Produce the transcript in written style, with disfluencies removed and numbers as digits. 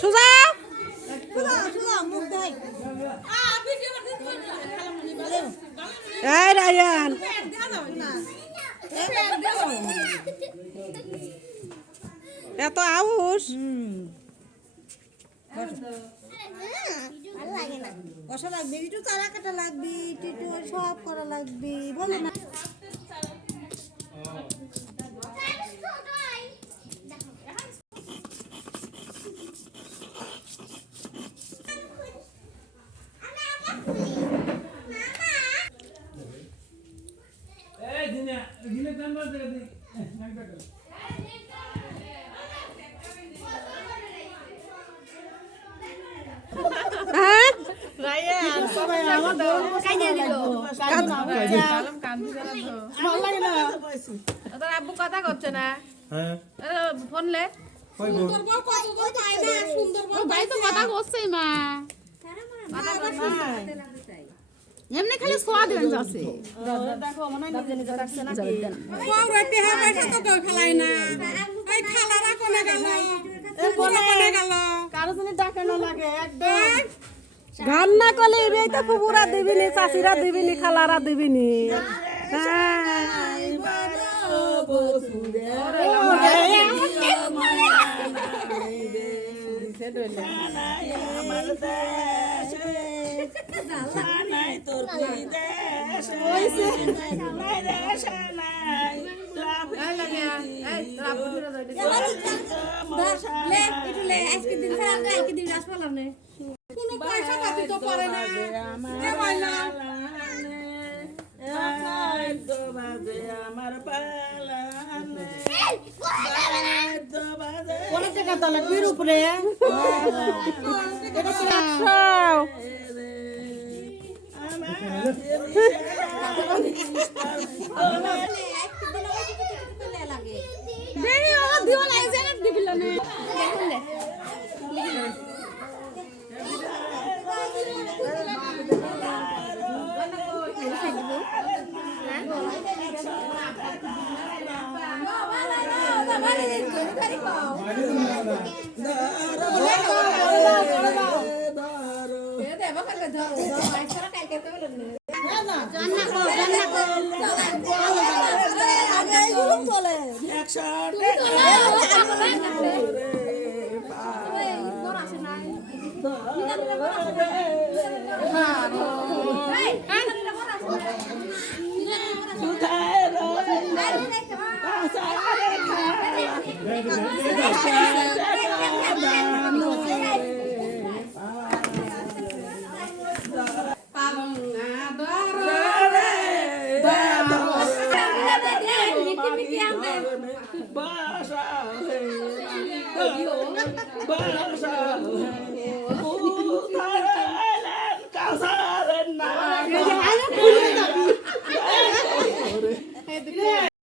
সুজা এই রায়ান এত আউস কষা লাগবে একটু চারা কাটা লাগবে একটু সব করা লাগবে বলে না আব্বু কথা করছে না ফোনলে ভাই তো কথা করছেই মা এমনি খালি সোয়া দেন যাচ্ছে দেখো মনে হয় নিজে নিজে রাখছে না পৌরতে হবে তো কেউ খেলাই না এই খালারা কোনে গেল কোনে গেল কারো জন্য ডাকানো লাগে একদম গান না করলে এই তো পুপুরা দিবিনি চাচিরা দিবিনি খালারা দিবিনি কোনো পয়সা পাতি তো পারে না অনেক টাকা তো লাগবে উপরে Basa